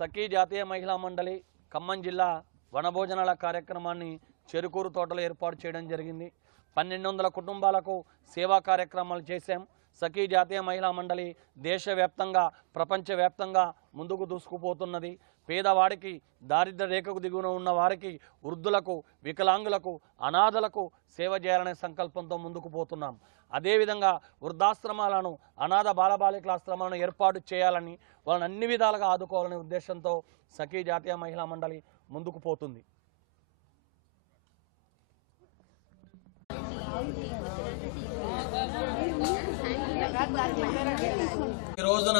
సఖీ జాతీయ మహిళా మండలి ఖమ్మం జిల్లా వనభోజనాల కార్యక్రమాన్ని చెరుకూరు తోటలో ఏర్పాటు చేయడం జరిగింది. పన్నెండు వందల కుటుంబాలకు సేవా కార్యక్రమాలు చేశాం. సఖీ జాతీయ మహిళా మండలి దేశవ్యాప్తంగా ప్రపంచవ్యాప్తంగా ముందుకు దూసుకుపోతున్నది. పేదవాడికి దారిద్ర్య రేఖకు దిగువన ఉన్న వారికి వృద్ధులకు వికలాంగులకు అనాథలకు సేవ చేయాలనే సంకల్పంతో ముందుకు పోతున్నాం. అదేవిధంగా వృద్ధాశ్రమాలను అనాథ బాలబాలికల ఆశ్రమాలను ఏర్పాటు చేయాలని వాళ్ళని అన్ని విధాలుగా ఆదుకోవాలనే ఉద్దేశంతో సఖీ జాతీయ మహిళా మండలి ముందుకు పోతుంది. ఈ రోజున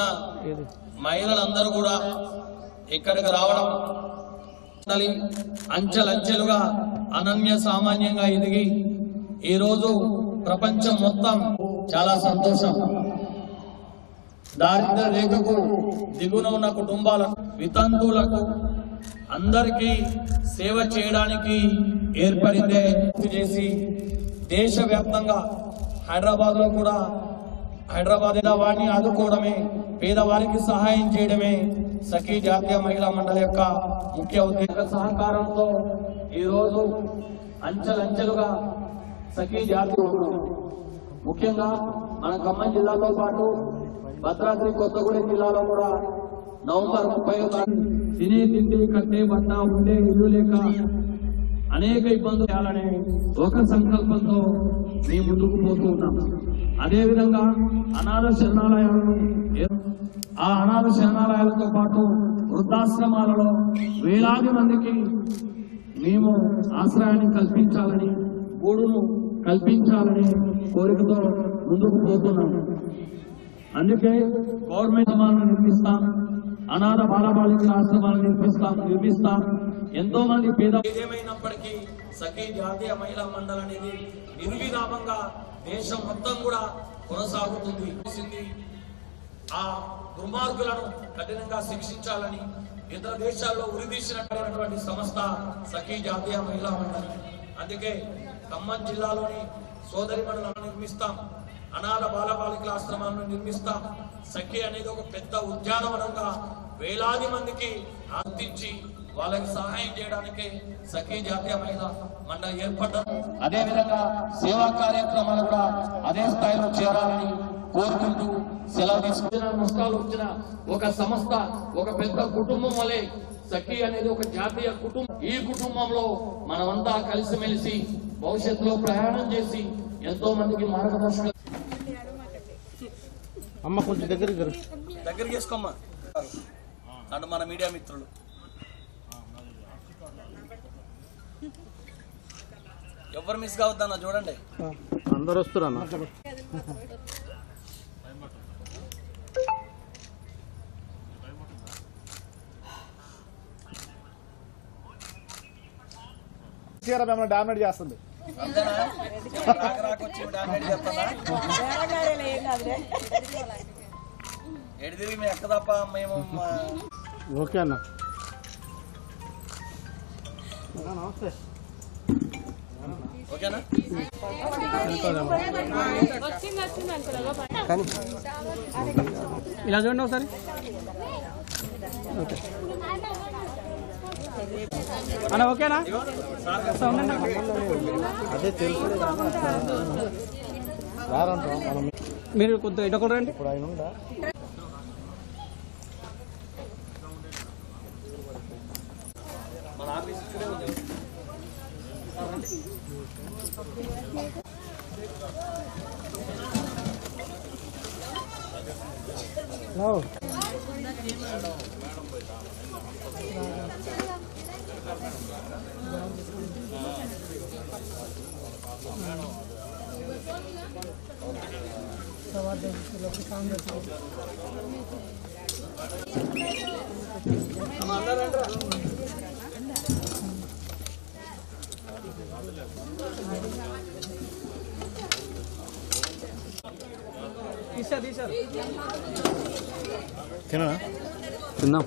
మహిళలందరూ కూడా ఇక్కడికి రావడం? అంచెలంచెలుగా అనన్య సామాన్యంగా ఎదిగి ఈరోజు ప్రపంచం మొత్తం చాలా సంతోషం. దారిద్ర రేఖకు దిగున ఉన్న కుటుంబాలకు వితంతువులకు అందరికీ సేవ చేయడానికి ఏర్పడిందే చేసి దేశవ్యాప్తంగా హైదరాబాద్లో కూడా హైదరాబాద్ వాడిని ఆదుకోవడమే పేదవారికి సహాయం చేయడమే సఖీ జాతీయ మహిళా మండలి యొక్క ముఖ్య ఉద్దేశ సహకారంతో ఈరోజు అంచెలంచెలుగా సఖీ జాతీయ ముఖ్యంగా మన ఖమ్మం జిల్లాతో పాటు భద్రాద్రి కొత్తగూడెం జిల్లాలో కూడా నవంబర్ ముప్పై తినే తిండి కట్టే బట్ట ఉండే ఇల్లు లేక అనేక ఇబ్బందులు చేయాలనే ఒక సంకల్పంతో మేము ముందుకు పోతూ ఉన్నాం. అదేవిధంగా అనాథ శరణాలయాలను ఆ అనాథ శరణాలయాలతో పాటు వృద్ధాశ్రమాలలో వేలాది మందికి మేము ఆశ్రయాన్ని కల్పించాలని గూడును కల్పించాలని కోరికతో ముందుకు పోతున్నాము అందుకే గవర్నమెంట్ ఆశ్రమాలను నిర్మిస్తాం. అనాథ బాలబాలికల ఆశ్రమాలను నిర్మిస్తాం నిర్మిస్తాం. ఎంతో మంది పేద ఏదేమైనప్పటికీ సఖీ జాతీయ మహిళా మండలి అనేది నిర్విరామంగా దేశం మొత్తం కూడా కొనసాగుతుంది. ఆ దుర్మార్గులను కఠినంగా శిక్షించాలని ఇతర దేశాల్లో ఉరిదీసినటువంటి సంస్థ సఖీ జాతీయ మహిళా మండలి. అందుకే ఖమ్మం జిల్లాలోని సోదరి మండలాన్ని నిర్మిస్తాం అనాథ బాలబాలికల ఆశ్రమాలను నిర్మిస్తాం. సఖి అనేది ఒక పెద్ద ఉద్యానవనంగా వేలాది మందికి ఆర్తించి వాళ్ళకి సహాయం చేయడానికి సఖీ జాతీయ మహిళా మండలి ఏర్పడ్డం అదే విధంగా సేవా కార్యక్రమాలు కూడా అదే స్థాయిలో చేరాలని కోరుకుంటూ సెలవు తీసుకున్న నష్టాలు వచ్చిన ఒక సంస్థ ఒక పెద్ద కుటుంబం వలె సఖీ అనేది ఒక జాతీయ కుటుంబం. ఈ కుటుంబంలో మనమంతా కలిసిమెలిసి భవిష్యత్తులో ప్రయాణం చేసి ఎంతో మందికి మార్గదర్శక అమ్మ కొంచెం దగ్గరికి జరుగు. దగ్గర చేసుకోమ్మా అటు మన మీడియా మిత్రులు. ఎవరు మిస్ కావద్దన్న చూడండి. అందరు వస్తున్నా మిమ్మల్ని డామినేట్ చేస్తుంది. అంతేనా? రాక రాక వచ్చి డామేజ్ చేస్తానా ఎడి తిరిగి మీ ఎక్క తప్ప మేము ఓకే అన్న. నమస్తే. ఇలా చూడండి ఒకసారి. ఓకే. అన్న ఓకేనా అదే తెలుసు మీరు కొద్దిగా ఇటు ఒకటి రండి. ఇప్పుడు ఆయన ఉందా No. सवा दस किलो के काम देते हैं తీసారు తిననా?